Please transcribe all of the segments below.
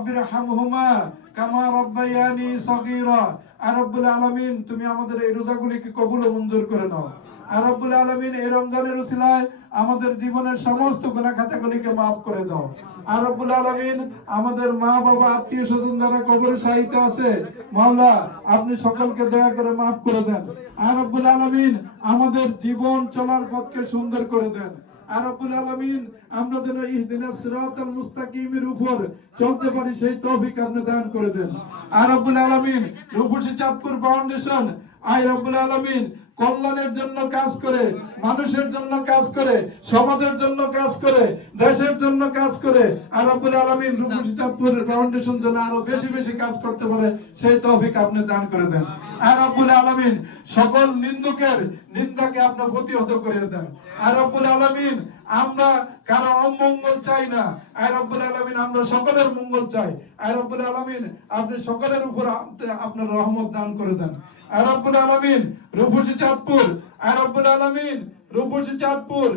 রব্বিরহামহুমা কামা রাব্বায়ানি সগীরা। আর রব্বুল আলামিন তুমি আমাদের এই রোজাগুলিকে কবুল ও মঞ্জুর করে নাও। আর রব্বুল আলামিন এই রমজানের উসিলায় আমাদের জীবনের সমস্ত গুনাহ খাতাগুলিকে maaf করে দাও। আর রব্বুল আলামিন আমাদের মা বাবা আত্মীয় স্বজন যারা কবরে শায়িত আছে মাওলা আপনি সকলকে দয়া করে maaf করে দেন। আর রব্বুল আলামিন আমাদের জীবন চলার পথকে সুন্দর করে দেন। আর রব্বুল আলামিন আমরা যেন ইহদিনাস সিরাতাল মুস্তাকিমের উপর চলতে পারি সেই তৌফিক আপনি দান করে দেন। আর রব্বুল আলামিন রূপসী চাঁদপুর ফাউন্ডেশন আয় রব্বুল আলামিন কল্যাণের জন্য কাজ করে, মানুষের জন্য কাজ করে, সমাজের জন্য কাজ করে, দেশের জন্য কাজ করে। আর রব্বুল আলামিন রূপসী চাঁদপুর ফাউন্ডেশন যেন আরো বেশি বেশি কাজ করতে পারে সেই তৌফিক আপনি দান করে দেন। আর রব্বুল আলামিন সকল নিন্দুকের নিন্দাকে আপনি প্রতিহত করে দেন। আর রব্বুল আলামিন আমরা কারো অমঙ্গল চাই না। আর রব্বুল আলামিন আমরা সকলের মঙ্গল চাই। আর রব্বুল আলামিন আপনি সকলের উপর আপনার রহমত দান করে দেন। আর রব্বুল আলামিন রূপসী চাঁদপুর, আর রব্বুল আলামিন রূপসী চাঁদপুর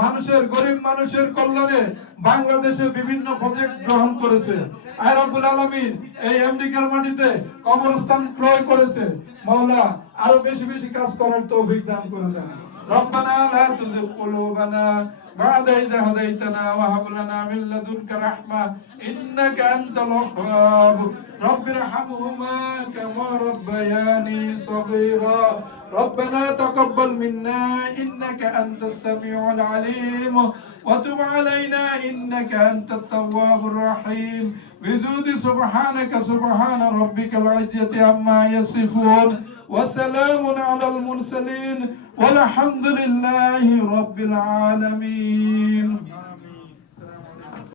মানুষের গরিব মানুষের কল্যাণে বাংলাদেশে বিভিন্ন প্রজেক্ট গ্রহণ করেছে। আর রব্বুল আলামিন এই আমেরিকার মাটিতে কবরস্থান ক্রয় করেছে। মাওলা আরো বেশি বেশি কাজ করার তৌফিক দান করে দেন। রব্বানা লা তুযিগ কুলুবানা بعد إذ هديتنا وهب لنا من لدنك رحمة إنك أنت الوهاب رب ارحمهما كما ربياني صغيرا ربنا تقبل منا إنك أنت السميع العليم وتب علينا إنك أنت التواب الرحيم بجود سبحانك سبحان ربك العزة عما يصفون وسلام على المرسلين والحمد لله رب العالمين.